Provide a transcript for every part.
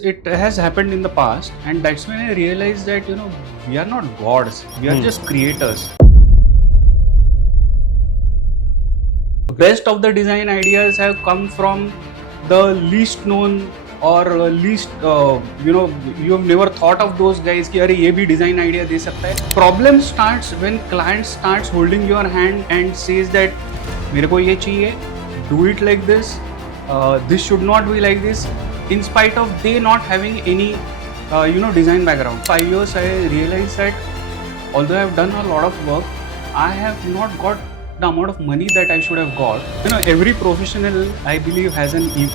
It has happened in the past, and that's when I realized that we are not gods, we are just creators. Best of the design ideas have come from the least known or least you have never thought of those guys कि अरे ये भी design idea दे सकता है. Problem starts when client starts holding your hand and says that मेरे को ये चाहिए, do it like this, this should not be like this, in spite of they not having any design background. 5 years I realized that although I have done a lot of work, I have not got the amount of money that I should have got. Every professional, I believe, has an ego.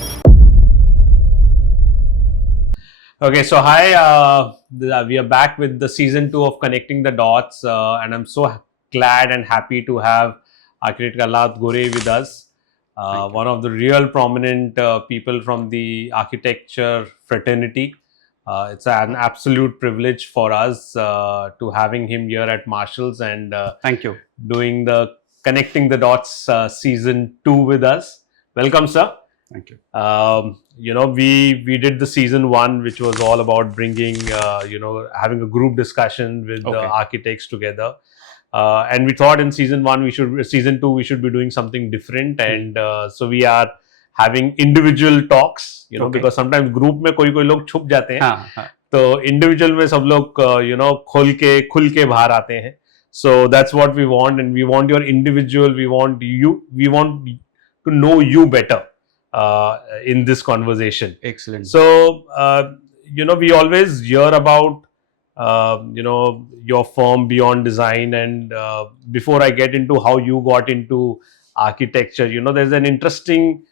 Okay, so hi, we are back with the season 2 of Connecting the Dots, and I'm so glad and happy to have architect Alhad Gore with us. One of the real prominent people from the architecture fraternity. It's an absolute privilege for us to having him here at Marshalls and thank you, doing the Connecting the Dots season 2 with us. Welcome, sir. Thank you. We did the season 1, which was all about bringing having a group discussion with the architects together. And we thought in season 2 we should be doing something different, and so we are having individual talks, because sometimes group में कोई लोग छुप जाते हैं, तो individual में सब लोग खुल के बाहर आते हैं. So that's what we want, and we want your individual, we want to know you better in this conversation. Excellent. So we always hear about your firm Beyond Design, and before I get into how you got into architecture, there's an interesting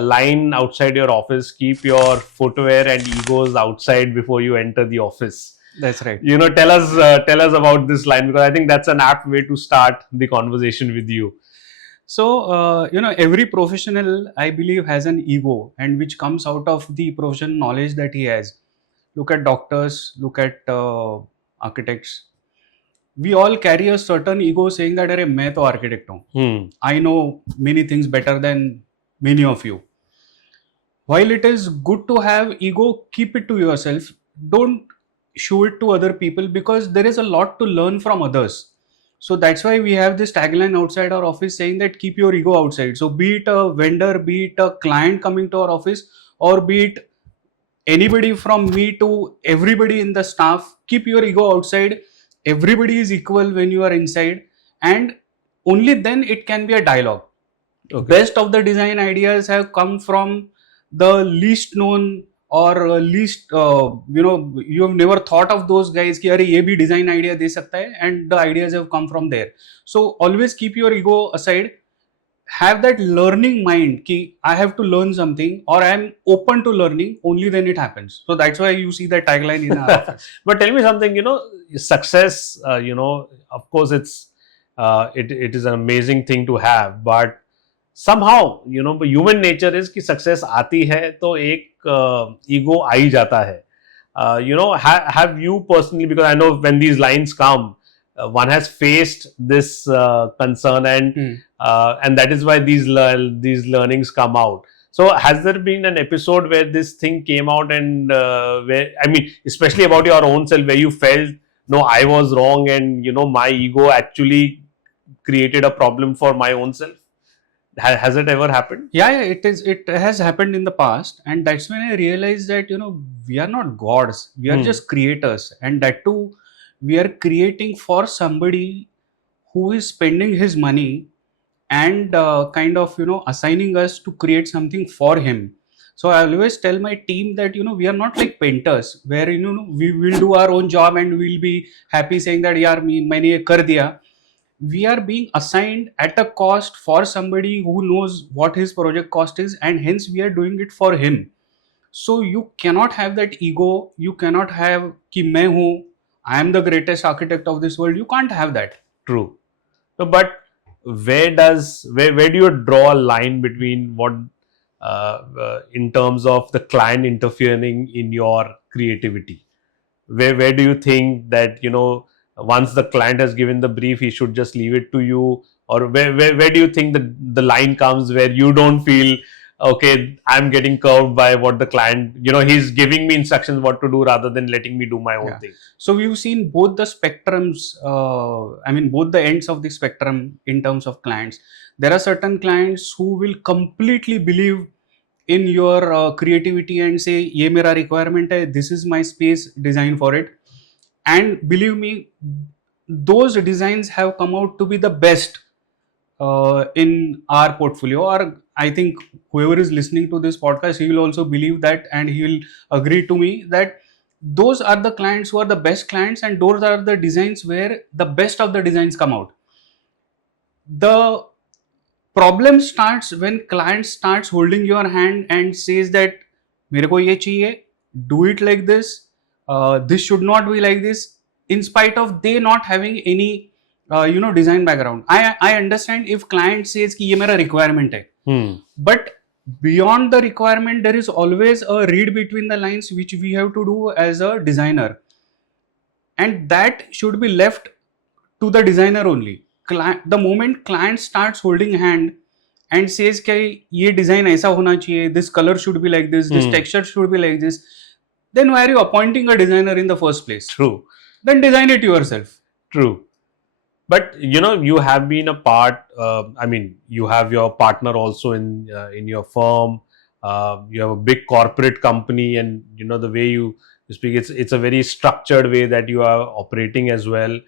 line outside your office: keep your footwear and egos outside before you enter the office. That's right. Tell us about this line, because I think that's an apt way to start the conversation with you. So every professional, I believe, has an ego, and which comes out of the professional knowledge that he has. Look at doctors, look at architects. We all carry a certain ego saying that अरे मैं तो architect हूँ. I know many things better than many of you. While it is good to have ego, keep it to yourself. Don't show it to other people, because there is a lot to learn from others. So that's why we have this tagline outside our office saying that keep your ego outside. So be it a vendor, be it a client coming to our office, or be it anybody from me to everybody in the staff, keep your ego outside. Everybody is equal when you are inside, and only then it can be a dialogue. Best of the design ideas have come from the least known or least you have never thought of those guys कि अरे ये भी design idea दे सकता है, and the ideas have come from there. So always keep your ego aside. Have that learning mind ki I have to learn something, or I am open to learning, only then it happens. So that's why you see that tagline in our office. But tell me something, success, of course it is an amazing thing to have, but somehow, human nature is कि success आती है तो एक ego आ ही जाता है. Have you personally, because I know when these lines come, one has faced this concern, and that is why these learnings come out. So has there been an episode where this thing came out, and especially about your own self, where you felt, no, I was wrong, and my ego actually created a problem for my own self? Has it ever happened? Yeah, it has happened in the past, and that's when I realized that we are not gods, we are just creators, and that too we are creating for somebody who is spending his money and kind of assigning us to create something for him. So I always tell my team that we are not like painters where we will do our own job and we'll be happy saying that yaar maine ye kar diya. We are being assigned at a cost for somebody who knows what his project cost is, and hence we are doing it for him. So you cannot have that ego. You cannot have ki main hu, I am the greatest architect of this world. You can't have that. True. So, but where do you draw a line between what in terms of the client interfering in your creativity? Where do you think that once the client has given the brief, he should just leave it to you, or where do you think the line comes where you don't feel okay, I'm getting curved by what the client, he's giving me instructions what to do rather than letting me do my own Yeah. thing. So we've seen both the spectrums, both the ends of the spectrum in terms of clients. There are certain clients who will completely believe in your creativity and say, ये मेरा requirement है, this is my space, design for it. And believe me, those designs have come out to be the best in our portfolio. Or I think whoever is listening to this podcast, he will also believe that, and he will agree to me that those are the clients who are the best clients, and those are the designs where the best of the designs come out. The problem starts when client starts holding your hand and says that मेरे को ये चाहिए, do it like this, this should not be like this, in spite of they not having any design background. I understand if client says कि ये मेरा requirement है, but beyond the requirement there is always a read between the lines which we have to do as a designer, and that should be left to the designer only. The moment client starts holding hand and says कि ये design ऐसा होना चाहिए, this color should be like this texture should be like this, then why are you appointing a designer in the first place? True. Then design it yourself. True. But you have been a part. You have your partner also in your firm. You have a big corporate company, and the way you speak, it's a very structured way that you are operating as well.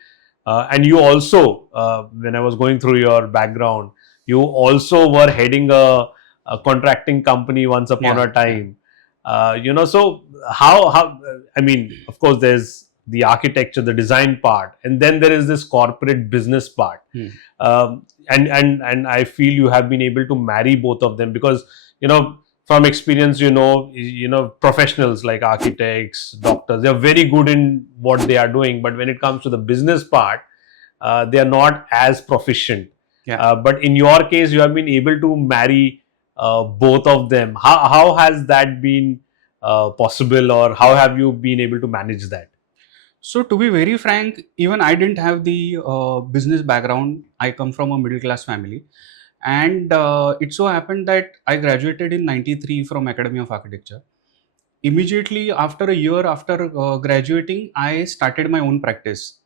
And you also, when I was going through your background, you also were heading a contracting company once upon a time. So how of course, there's the architecture, the design part, and then there is this corporate business part. And I feel you have been able to marry both of them because from experience, professionals like architects, doctors, they are very good in what they are doing, but when it comes to the business part, they are not as proficient. But in your case, you have been able to marry both of them. How has that been possible, or how have you been able to manage that? So to be very frank, even I didn't have the business background. I come from a middle class family, and it so happened that I graduated in '93 from Academy of Architecture. Immediately after a year after graduating, I started my own practice.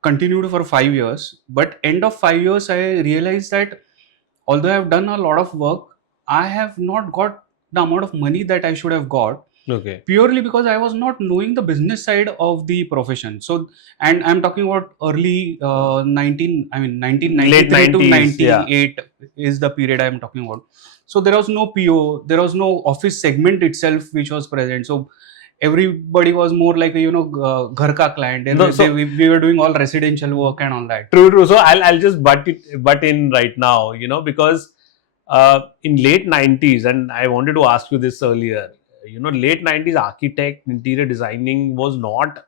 Continued for 5 years, but end of 5 years, I realized that although I've done a lot of work, I have not got the amount of money that I should have got. Okay. Purely because I was not knowing the business side of the profession. So, and I'm talking about early 1993 Late 90s, to 98 is the period I'm talking about. So there was no PO, there was no office segment itself which was present. So everybody was more like a ghar ka client, and we were doing all residential work and all that. True. So I'll just butt in right now, because in late 90s, and I wanted to ask you this earlier, late 90s architect, interior designing was not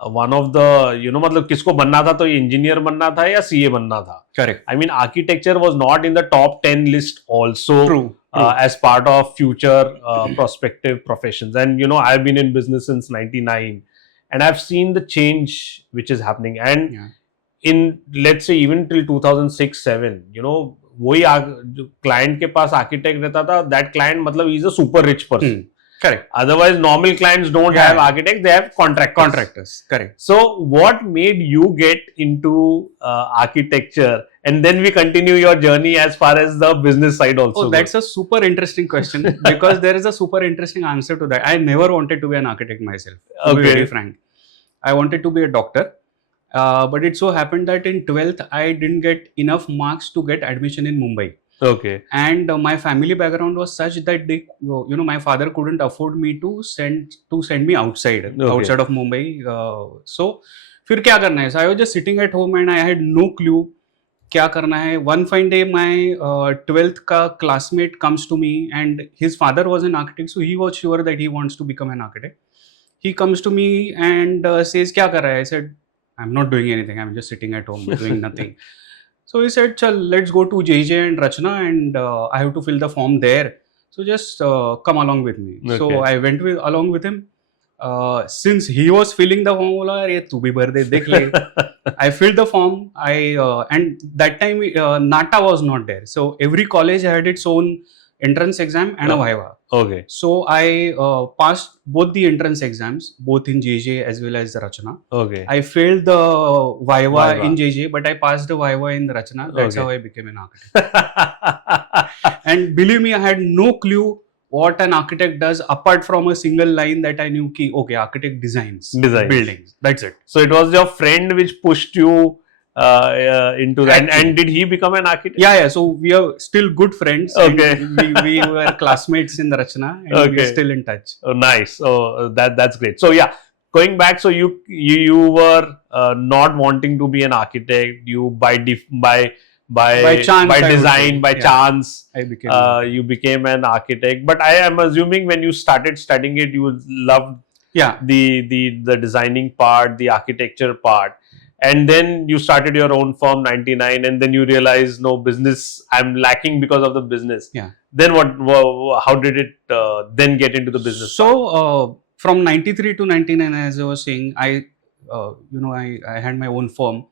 one of the, मतलब किसको बनना था, तो ये engineer बनना था या CA बनना था. Correct. I mean, architecture was not in the top 10 list also. True. As part of future prospective professions. And I've been in business since 99, and I've seen the change which is happening. And in, let's say, even till 2006-7, वही client के पास architect रहता था, that client मतलब is a super rich person. Correct. Otherwise, normal clients don't have architects; they have contractors. Correct. So, what made you get into architecture, and then we continue your journey as far as the business side also? Oh, that's a super interesting question because there is a super interesting answer to that. I never wanted to be an architect myself. To be very frank, I wanted to be a doctor, but it so happened that in 12th I didn't get enough marks to get admission in Mumbai. Okay. And my family background was such that they, my father couldn't afford me to send me outside of Mumbai. So, फिर क्या करना है? So I was just sitting at home and I had no clue क्या करना है. One fine day, my 12th का classmate comes to me, and his father was an architect, so he was sure that he wants to become an architect. He comes to me and says, क्या कर रहा है? I said, I'm not doing anything. I'm just sitting at home doing nothing. So he said, chal, let's go to JJ and Rachna, and I have to fill the form there. So just come along with me. Okay. So I went along with him. Since he was filling the form, bola, "Arey, tu bhi bhar de, dekh le." I filled the form. And that time Nata was not there. So every college had its own entrance exam and a viva. Okay. So I passed both the entrance exams, both in JJ as well as the Rachana. Okay. I failed the viva Viva. in JJ, but I passed the viva in the Rachana. That's Okay. how I became an architect. And believe me, I had no clue what an architect does apart from a single line that I knew ki, okay, architect designs buildings. That's it. So it was your friend which pushed you into that. And did he become an architect? Yeah. So we are still good friends. Okay. And we were classmates in the Rachana, and Okay. we are still in touch. Oh, nice. So that's great. So yeah, going back, so you were not wanting to be an architect. You by chance, chance, I became you became an architect. But I am assuming when you started studying it, you loved the designing part, the architecture part. And then you started your own firm, 99, and then you realized, no, business, I'm lacking because of the business. Yeah. Then how did it then get into the business? So from 93 to 99, as I was saying, I had my own firm.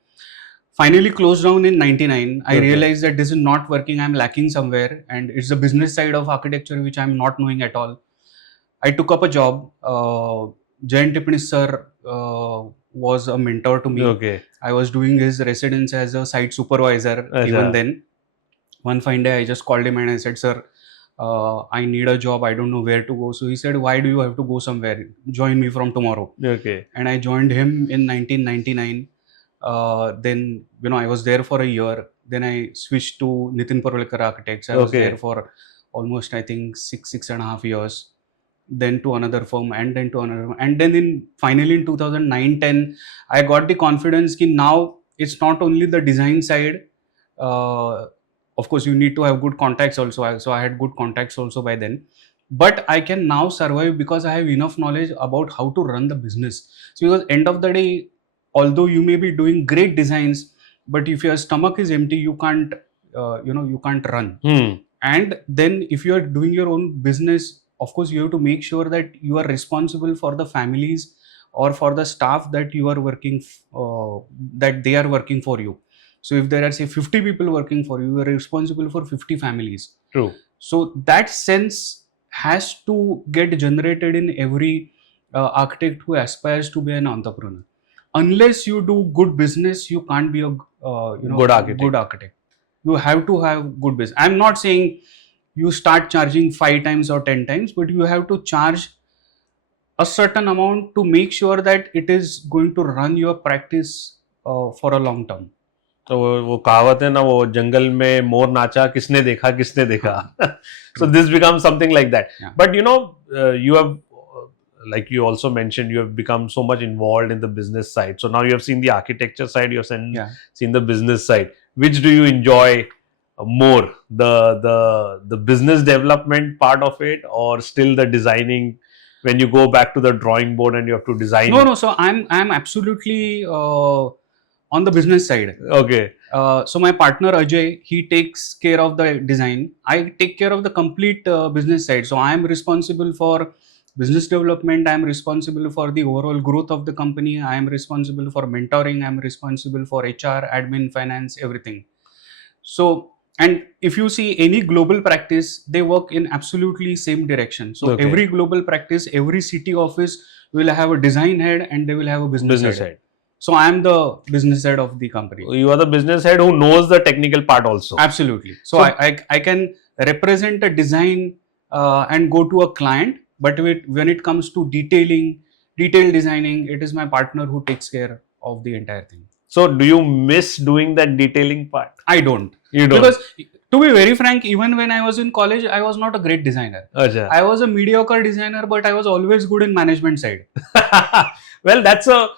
Finally closed down in 99. I realized that this is not working. I'm lacking somewhere, and it's the business side of architecture which I'm not knowing at all. I took up a job. Jayant Tipnis sir was a mentor to me. Okay. I was doing his residence as a site supervisor even then. One fine day, I just called him and I said, sir, I need a job. I don't know where to go. So he said, why do you have to go somewhere? Join me from tomorrow. Okay. And I joined him in 1999. Then, I was there for a year. Then I switched to Nitin Parvalkar Architects. I was there for almost, I think, 6.5 years. Then to another firm, and then to another, and then finally in 2009-10, I got the confidence that now it's not only the design side. Of course, you need to have good contacts also. So I had good contacts also by then. But I can now survive because I have enough knowledge about how to run the business. So because end of the day, although you may be doing great designs, but if your stomach is empty, you can't, you can't run. And then if you are doing your own business, of course, you have to make sure that you are responsible for the families or for the staff that you are working, that they are working for you. So if there are, say, 50 people working for you, you are responsible for 50 families. True. So that sense has to get generated in every architect who aspires to be an entrepreneur. Unless you do good business, you can't be a good architect. You have to have good business. I'm not saying you start charging 5 times or 10 times, but you have to charge a certain amount to make sure that it is going to run your practice for a long term. तो वो कहावत है ना, वो जंगल में मोर नाचा किसने देखा. So this becomes something like that. But you have, like you also mentioned, you have become so much involved in the business side. So now you have seen the architecture side, you have seen the business side. Which do you enjoy more, the business development part of it, or still the designing when you go back to the drawing board and you have to design? No. So I'm absolutely on the business side. Okay. So my partner Ajay, he takes care of the design. I take care of the complete business side. So I am responsible for business development. I am responsible for the overall growth of the company. I am responsible for mentoring. I am responsible for HR, admin, finance, everything. So, and if you see any global practice, they work in absolutely same direction. So every global practice, every city office will have a design head and they will have a business head. So I am the business head of the company. You are the business head who knows the technical part also. Absolutely. So I can represent a design and go to a client, but when it comes to detailed designing, it is my partner who takes care of the entire thing. So do you miss doing that detailing part? I don't. You don't? Because to be very frank, even when I was in college, I was not a great designer. Achha. I was a mediocre designer, but I was always good in management side. Well, that's a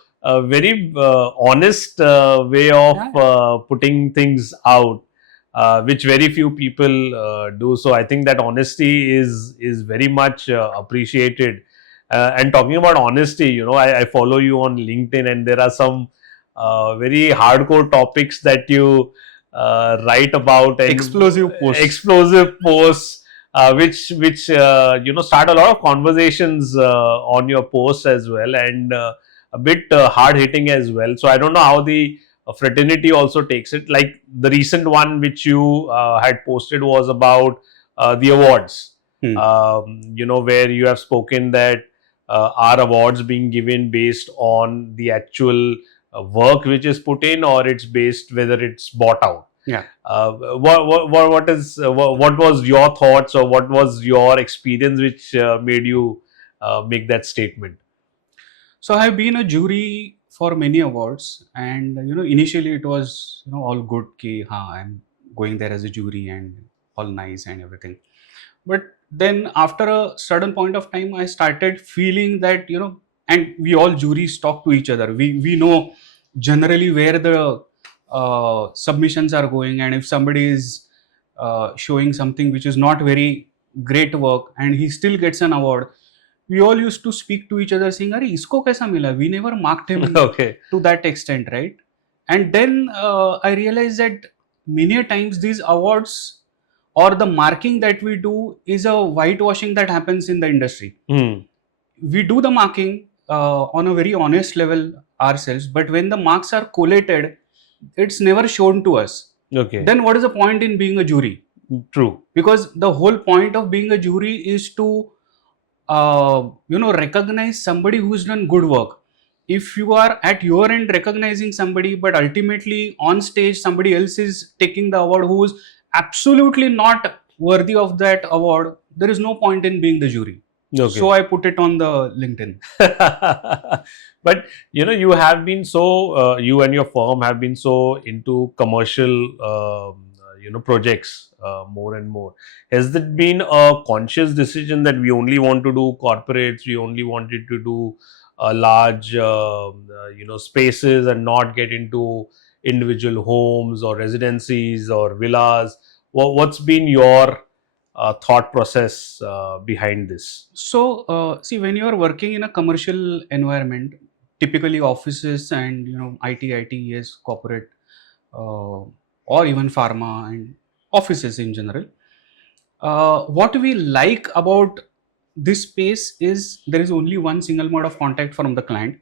very honest way of putting things out, which very few people do. So I think that honesty is very much appreciated. And talking about honesty, I follow you on LinkedIn, and there are some very hardcore topics that you write about, and explosive posts, which start a lot of conversations on your posts as well, and a bit hard hitting as well. So I don't know how the fraternity also takes it. Like the recent one which you had posted was about the awards. Hmm. Where you have spoken that are awards being given based on the actual work which is put in, or it's based whether it's bought out. Yeah. What was your thoughts, or what was your experience which made you make that statement? So I have been a jury for many awards, and initially it was all good. Ki, हाँ, I'm going there as a jury and all nice and everything. But then after a certain point of time, I started feeling that and we all juries talk to each other. We know generally where the submissions are going, and if somebody is showing something which is not very great work and he still gets an award, we all used to speak to each other saying, "Arey, isko kaisa mila?" We never marked him Okay. to that extent, right? And then I realized that many a times these awards or the marking that we do is a whitewashing that happens in the industry. Hmm. We do the marking on a very honest level ourselves, but when the marks are collated, it's never shown to us. Okay. Then what is the point in being a jury? True. Because the whole point of being a jury is to recognize somebody who's done good work. If you are at your end recognizing somebody, but ultimately on stage somebody else is taking the award who is absolutely not worthy of that award, there is no point in being the jury. Okay. So I put it on the LinkedIn. But you have been so you and your firm have been so into commercial projects more and more. Has it been a conscious decision that we only want to do corporates, we only wanted to do large spaces and not get into individual homes or residencies or villas? What's been your thought process behind this? So, see, when you are working in a commercial environment, typically offices and IT, ITES, corporate, or even pharma and offices in general, what we like about this space is there is only one single mode of contact from the client.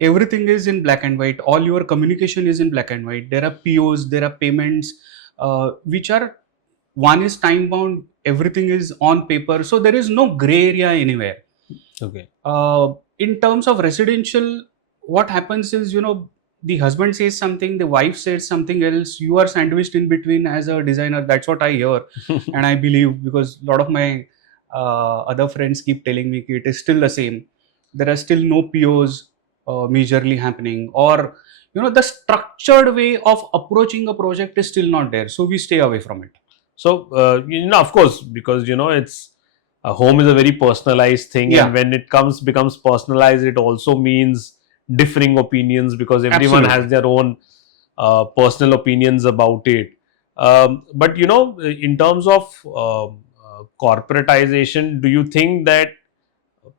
Everything is in black and white. All your communication is in black and white. There are POs, there are payments, which are one is time bound. Everything is on paper, so there is no gray area anywhere. Okay. In terms of residential, what happens is the husband says something, the wife says something else. You are sandwiched in between as a designer. That's what I hear, and I believe because a lot of my other friends keep telling me it is still the same. There are still no POs majorly happening, or the structured way of approaching a project is still not there. So we stay away from it. So, of course, because it's a home is a very personalized thing, and Yeah, when it becomes personalized, it also means differing opinions because everyone has absolutely. their own personal opinions about it. But in terms of corporatization, do you think that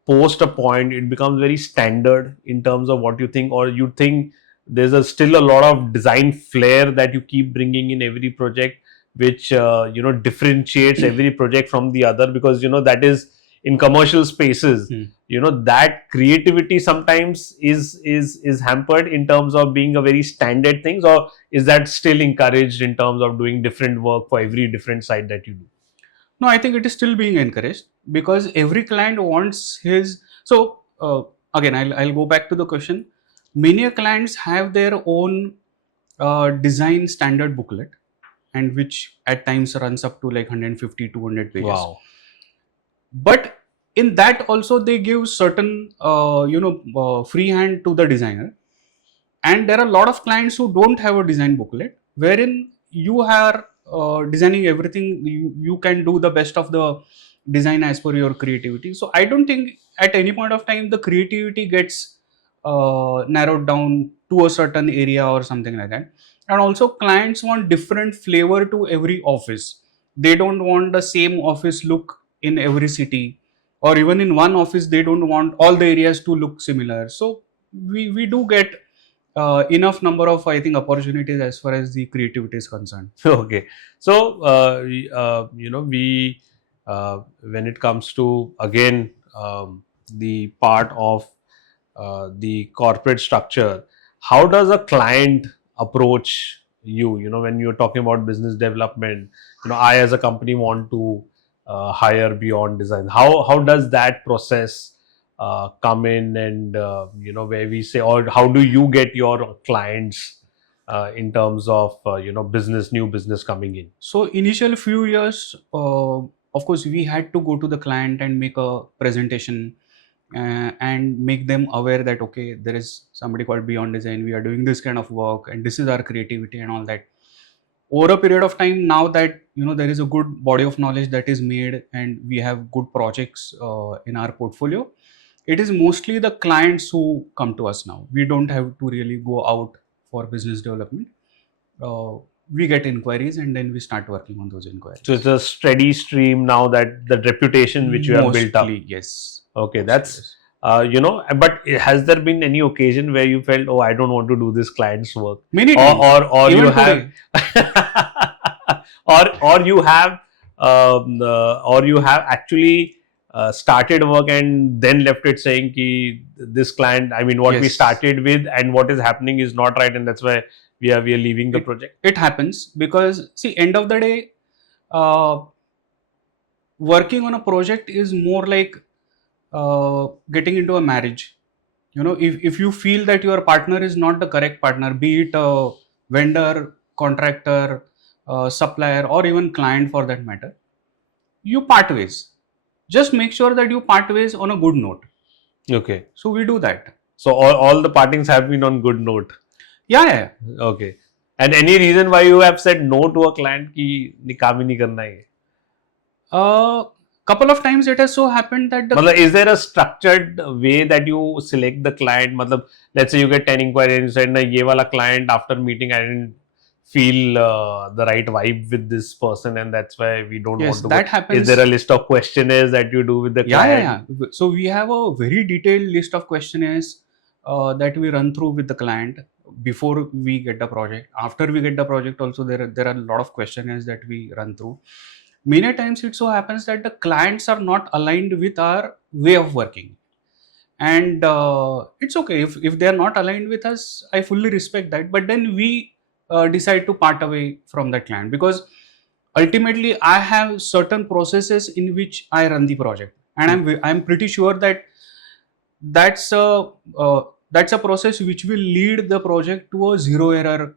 post a point it becomes very standard in terms of what you think, or you think there's still a lot of design flair that you keep bringing in every project, which differentiates every project from the other? Because that is in commercial spaces, Hmm. that creativity sometimes is hampered in terms of being a very standard things, or is that still encouraged in terms of doing different work for every different site that you do? No, I think it is still being encouraged because every client wants his. So again, I'll go back to the question. Many clients have their own design standard booklet, and which at times runs up to like 150, 200 pages. Wow. But in that also they give certain free hand to the designer, and there are a lot of clients who don't have a design booklet wherein you are designing everything. You can do the best of the design as per your creativity. So I don't think at any point of time the creativity gets narrowed down to a certain area or something like that. And also clients want different flavor to every office. They don't want the same office look in every city, or even in one office they don't want all the areas to look similar. So we do get enough number of, I think, opportunities as far as the creativity is concerned. Okay. So, we, when it comes to, again, the part of the corporate structure, how does a client approach you? When you're talking about business development, I as a company want to hire beyond design? How does that process come in, and where we say, or how do you get your clients in terms of new business coming in? So initial few years, of course, we had to go to the client and make a presentation and make them aware that okay, there is somebody called Beyond Design. We are doing this kind of work, and this is our creativity and all that. Over a period of time, now that there is a good body of knowledge that is made, and we have good projects in our portfolio, it is mostly the clients who come to us now. We don't have to really go out for business development. Uh, we get inquiries and then we start working on those inquiries. So it's a steady stream now, that the reputation which you have built up. Yes. Okay, Mostly, that's yes. but has there been any occasion where you felt, oh, I don't want to do this client's work, Many times. or Even you have, or you have, or you have actually started work and then left it saying ki this client, I mean, what we Yes. started with and what is happening is not right, and that's why we are leaving the project? It happens because, see, end of the day, uh, working on a project is more like getting into a marriage. If you feel that your partner is not the correct partner, be it a vendor, contractor, supplier, or even client for that matter, you part ways. Just make sure that you part ways on a good note. Okay. So we do that. So all the partings have been on good note. Yeah. Okay. And any reason why you have said no to a client ki काम ही नहीं करना है? Couple of times it has so happened that मतलब, is there a structured way that you select the client? मतलब, let's say you get 10 inquiries and you said, no, ये वाला client, after meeting I didn't feel the right vibe with this person, and that's why we don't yes, want to that go. happens. Is there a list of questionnaires that you do with the client? Yeah. So we have a very detailed list of questionnaires that we run through with the client before we get the project. After we get the project also, there are a lot of questionnaires that we run through. Many times it so happens that the clients are not aligned with our way of working, and it's okay if they are not aligned with us. I fully respect that, but then we decide to part away from that client, because ultimately I have certain processes in which I run the project, and I'm pretty sure that that's a process which will lead the project to a zero error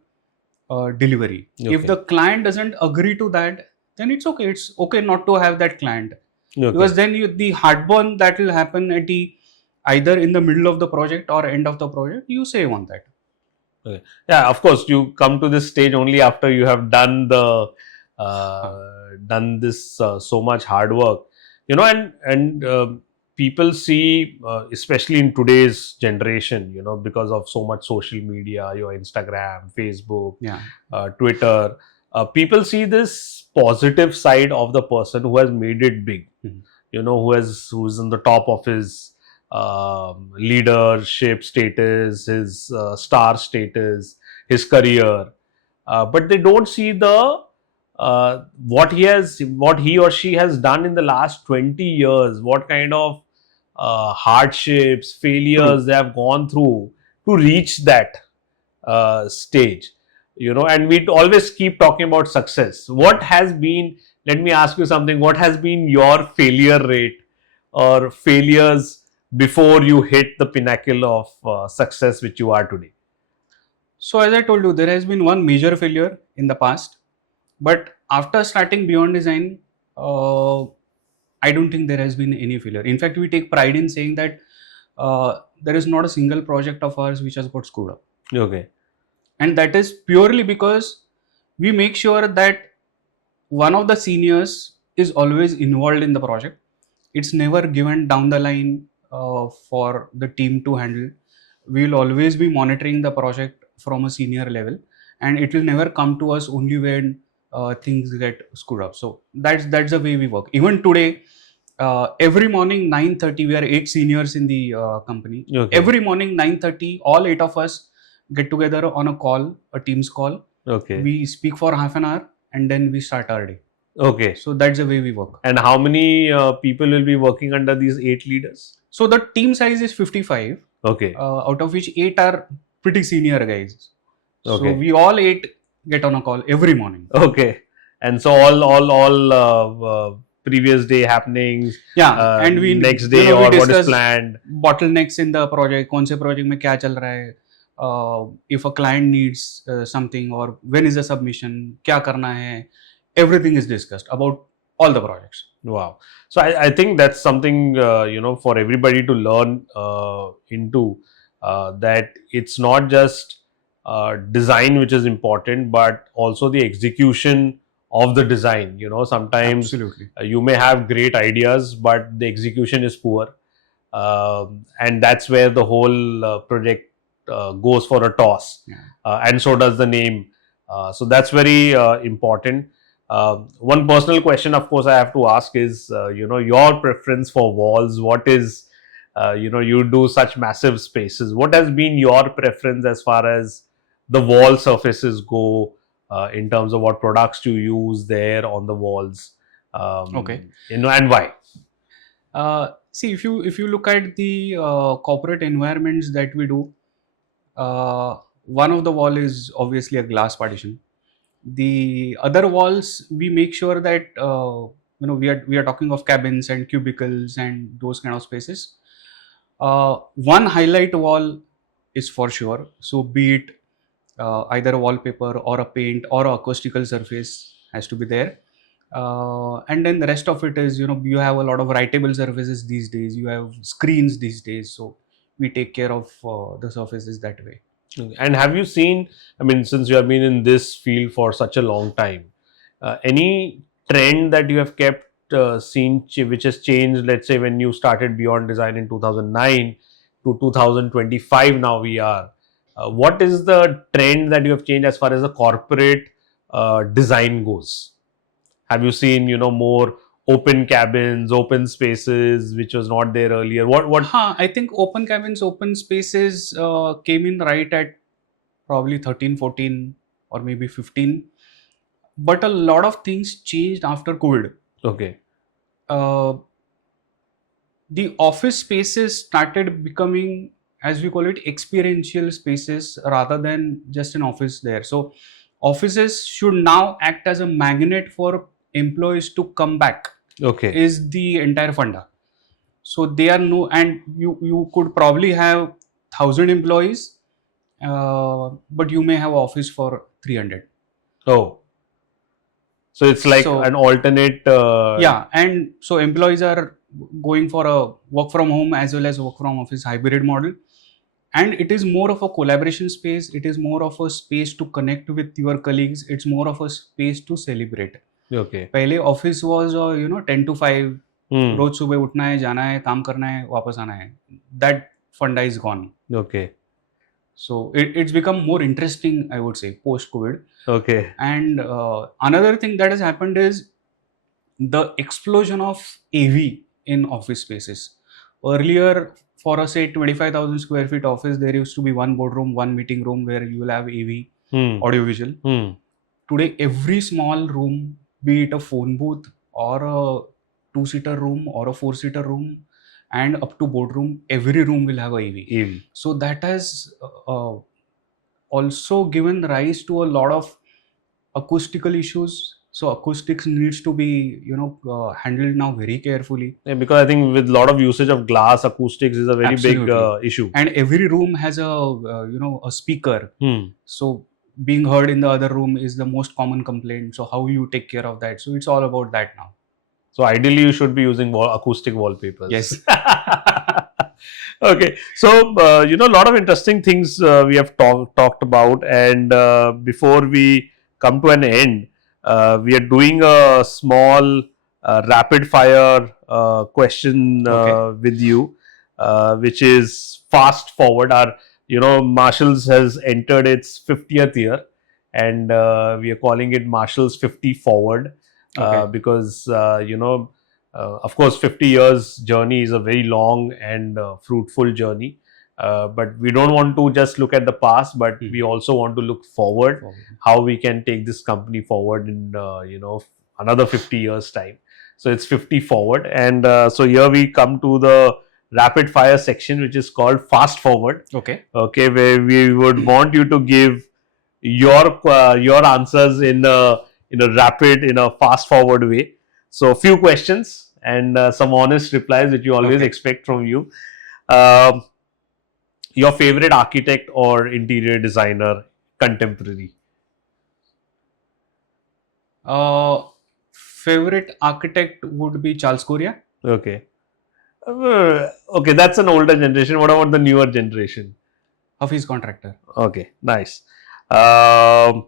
delivery. Okay. If the client doesn't agree to that, then it's okay not to have that client. Okay. Because then the heartburn that will happen at the either in the middle of the project or end of the project, you save on that. Okay. Yeah, of course, you come to this stage only after you have done the done this so much hard work, and people see, especially in today's generation, because of so much social media, your Instagram, Facebook, Twitter, people see this positive side of the person who has made it big, who's on the top of his leadership status, his star status, his career, but they don't see the what he or she has done in the last 20 years, what kind of hardships, failures they have gone through to reach that stage, and we always keep talking about success. What has been, let me ask you something, what has been your failure rate or failures before you hit the pinnacle of success which you are today? So as I told you, there has been one major failure in the past, but after starting Beyond Design, I don't think there has been any failure. In fact, we take pride in saying that there is not a single project of ours which has got screwed up. Okay. And that is purely because we make sure that one of the seniors is always involved in the project. It's never given down the line for the team to handle. We will always be monitoring the project from a senior level, and it will never come to us only when things get screwed up. So that's the way we work. Even today, every morning 9:30, we are 8 seniors in the company. Okay. Every morning 9:30, all 8 of us get together on a call, a Teams call. Okay. We speak for half an hour and then we start our day. Okay. So that's the way we work. And how many people will be working under these 8 leaders? So the team size is 55. Okay. Out of which 8 are pretty senior guys. Okay. So we all 8 get on a call every morning. Okay. And so all previous day happenings, Yeah, and we, next you day, know, we or what is discussed planned. bottlenecks in the project. कौन से project में क्या चल रहा है? If a client needs something, or when is the submission, क्या करना है? Everything is discussed about all the projects. Wow. So I think that's something, for everybody to learn into, that it's not just design which is important, but also the execution of the design. Sometimes Absolutely. you may have great ideas, but the execution is poor. And that's where the whole project goes for a toss. Yeah. And so does the name. So that's very important. One personal question, of course, I have to ask is, your preference for walls. What is, you do such massive spaces. What has been your preference as far as the wall surfaces go, in terms of what products to use there on the walls? Okay. And why? See, if you look at the corporate environments that we do, one of the wall is obviously a glass partition. The other walls, we make sure that we are talking of cabins and cubicles and those kind of spaces. One highlight wall is for sure. So be it either a wallpaper or a paint or a acoustical surface has to be there. And then the rest of it is, you have a lot of writable surfaces these days. You have screens these days. So we take care of the surfaces that way. And have you seen, I mean, since you have been in this field for such a long time, any trend that you have kept seen which has changed, let's say when you started Beyond Design in 2009 to 2025 now we are, what is the trend that you have changed as far as the corporate design goes? Have you seen, more open cabins, open spaces, which was not there earlier? What? I think open cabins, open spaces came in right at probably 13, 14 or maybe 15. But a lot of things changed after COVID. Okay. The office spaces started becoming, as we call it, experiential spaces rather than just an office there. So offices should now act as a magnet for employees to come back. Okay. Is the entire funda. So they are no, and you could probably have 1,000 employees, but you may have office for 300. Oh. So it's like an alternate. Yeah, and so employees are going for a work from home as well as work from office hybrid model. And it is more of a collaboration space. It is more of a space to connect with your colleagues. It's more of a space to celebrate. Okay. पहले office was 10 to 5. रोज सुबह उठना है, जाना है, काम करना है, वापस आना है. That funda is gone. Okay. So it's become more interesting, I would say, post-COVID. Okay. And another thing that has happened is the explosion of AV in office spaces. Earlier, for a say 25,000 square feet office, there used to be one boardroom, one meeting room where you will have AV, audiovisual. Today, every small room, be it a phone booth or a 2-seater room or a 4-seater room, and up to boardroom, every room will have a AV. So that has also given rise to a lot of acoustical issues. So acoustics needs to be handled now very carefully. Yeah, because I think with a lot of usage of glass, acoustics is a very big issue. And every room has a speaker. So being heard in the other room is the most common complaint. So how you take care of that? So it's all about that now. So ideally, you should be using acoustic wallpapers. Yes. Okay. So, a lot of interesting things we have talked about. And before we come to an end, we are doing a small rapid fire question with you, which is fast forward. Our, Marshalls has entered its 50th year, and we are calling it Marshalls 50 Forward. Because of course 50 years journey is a very long and fruitful journey, but we don't want to just look at the past, but we also want to look forward, how we can take this company forward in another 50 years time. So it's 50 forward, and so here we come to the rapid fire section, which is called fast forward. Okay, where we would want you to give your answers in a rapid, fast forward way. So few questions and some honest replies which you always Okay. expect from you. Um your favorite architect or interior designer contemporary? Uh, Favorite architect would be Charles Correa Okay. Okay, that's an older generation. What about the newer generation? of his contractor. Okay, nice. Um,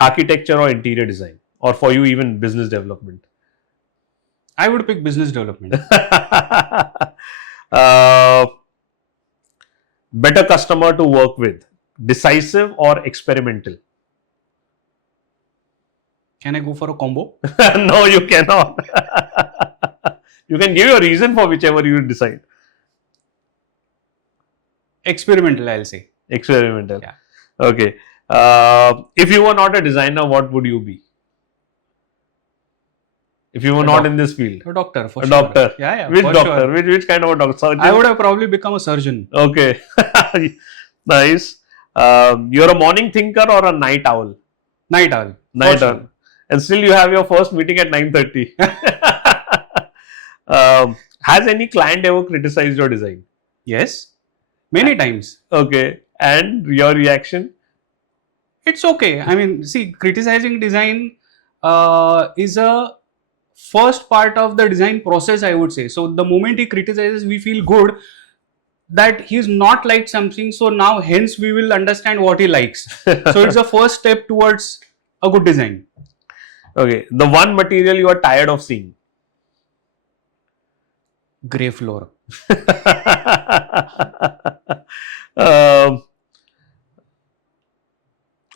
architecture or interior design, or for you even business development? I would pick business development. uh, better customer to work with, decisive or experimental? Can I go for a combo? No, you cannot. You can give your reason for whichever you decide. Experimental, I'll say. Experimental. Yeah. Okay. If you were not a designer, what would you be? If you were A not doc, in this field? a doctor for A sure. doctor. Yeah, yeah, Which for doctor? sure. Which kind of a doctor? Surgeon? I would have probably become a surgeon. Okay. Nice. You're a morning thinker or a night owl? Night owl. For Night owl. sure. And still you have your first meeting at 9:30. Has any client ever criticized your design? Yes. Many times. Okay. And your reaction? It's okay. I mean, see, criticizing design is a first part of the design process, I would say. So the moment he criticizes, we feel good that he's not liked something. So now, hence, we will understand what he likes. So it's the first step towards a good design. Okay. The one material you are tired of seeing? Gray floor. um,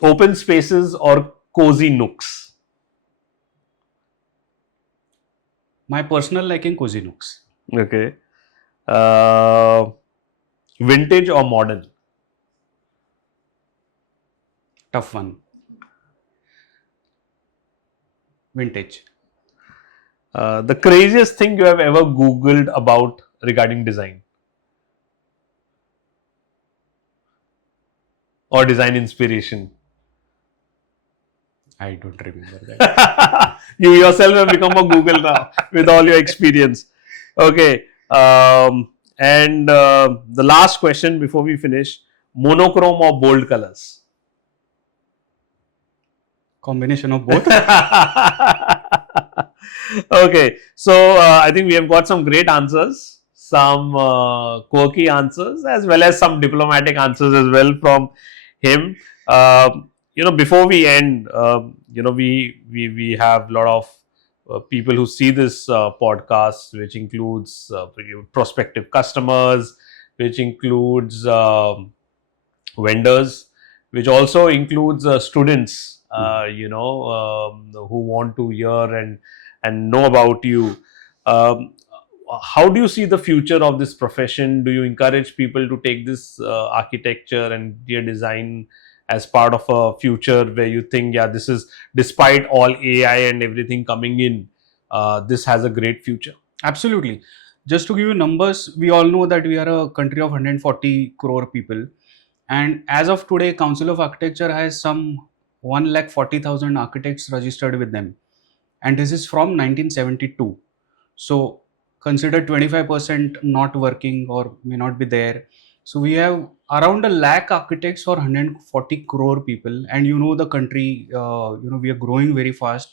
open spaces or cozy nooks? My personal liking, cozy nooks. Okay. Uh, vintage or modern? Tough one. Vintage. The craziest thing you have ever Googled about regarding design or design inspiration? I don't remember that. You yourself have become a Google now with all your experience. Okay. And the last question before we finish, monochrome or bold colors? Combination of both. Okay, so I think we have got some great answers, some quirky answers, as well as some diplomatic answers as well from him. Before we end, we have a lot of people who see this podcast, which includes prospective customers, which includes vendors, which also includes students, who want to hear and know about you. Um, how do you see the future of this profession? Do you encourage people to take this architecture and interior design as part of a future where you think, yeah, this is, despite all AI and everything coming in, this has a great future? Absolutely. Just to give you numbers, we all know that we are a country of 140 crore people. And as of today, Council of Architecture has some 1,40,000 architects registered with them. And this is from 1972. So consider 25% not working or may not be there. So we have around a lakh architects for 140 crore people. And the country, we are growing very fast.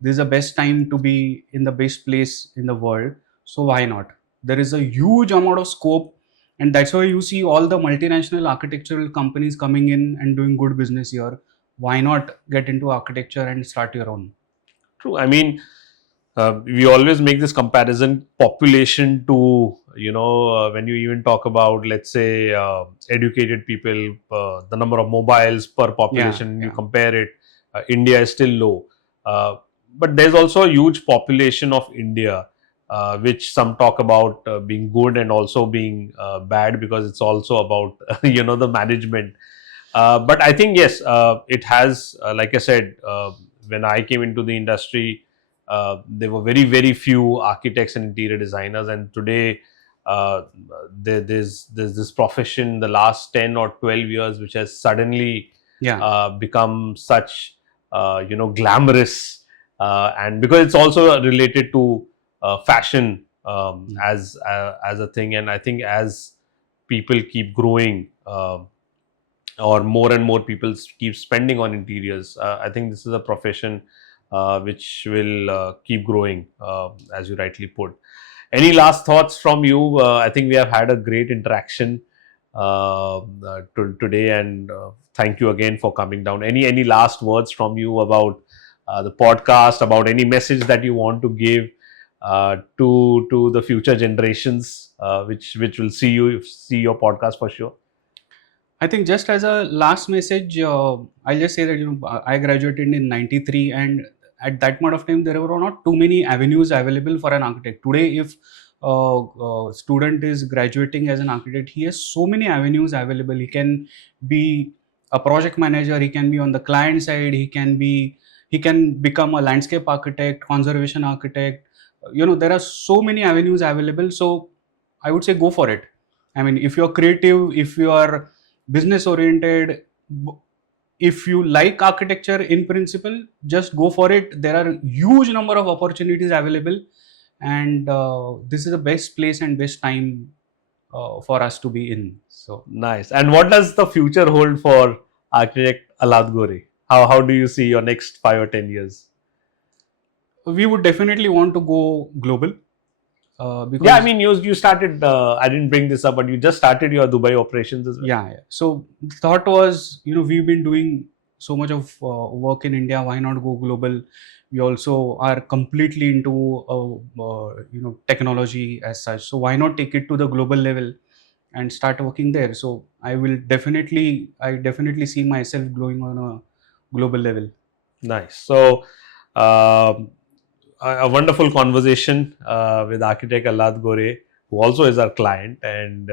This is the best time to be in the best place in the world. So why not? There is a huge amount of scope, and that's why you see all the multinational architectural companies coming in and doing good business here. Why not get into architecture and start your own? True. I mean, we always make this comparison population to, when you even talk about, let's say, educated people, the number of mobiles per Yeah, population, you yeah. compare it, India is still low. But there's also a huge population of India, which some talk about being good and also being bad, because it's also about, the management. But I think, yes, it has, like I said, when I came into the industry, there were very, very few architects and interior designers, and today uh, there's this profession the last 10 or 12 years which has suddenly Yeah. become such glamorous, and because it's also related to fashion as a thing, and I think as people keep growing, or more and more people keep spending on interiors, I think this is a profession which will keep growing, as you rightly put. Any last thoughts from you? I think we have had a great interaction today, and thank you again for coming down. Any last words from you about the podcast, about any message that you want to give to the future generations, which will see your podcast for sure? I think just as a last message, I'll just say that I graduated in '93, and at that point of time, there were not too many avenues available for an architect. Today, if student is graduating as an architect, he has so many avenues available. He can be a project manager. He can be on the client side. He can become a landscape architect, conservation architect. There are so many avenues available. So I would say go for it. I mean, if you're creative, if you are business oriented, if you like architecture in principle, just go for it. There are huge number of opportunities available, and this is the best place and best time for us to be in. So Nice. And what does the future hold for architect Alhad Gore? How do you see your next 5 or 10 years? we would definitely want to go global, Yeah, I because mean, you started. I didn't bring this up, but you just started your Dubai operations as well. yeah. So the thought was, we've been doing so much of work in India. Why not go global? We also are completely into technology as such. So why not take it to the global level and start working there? So I definitely see myself growing on a global level. Nice. So, um, a wonderful conversation with architect Alhad Gore, who also is our client, and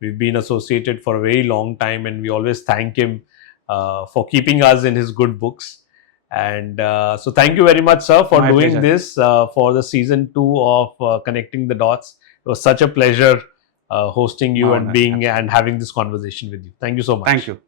we've been associated for a very long time, and we always thank him for keeping us in his good books. And so, thank you very much, sir, for My doing pleasure. this for the season 2 of Connecting the Dots. It was such a pleasure hosting you My and honor. being and Absolutely. having this conversation with you. Thank you so Thank much. you.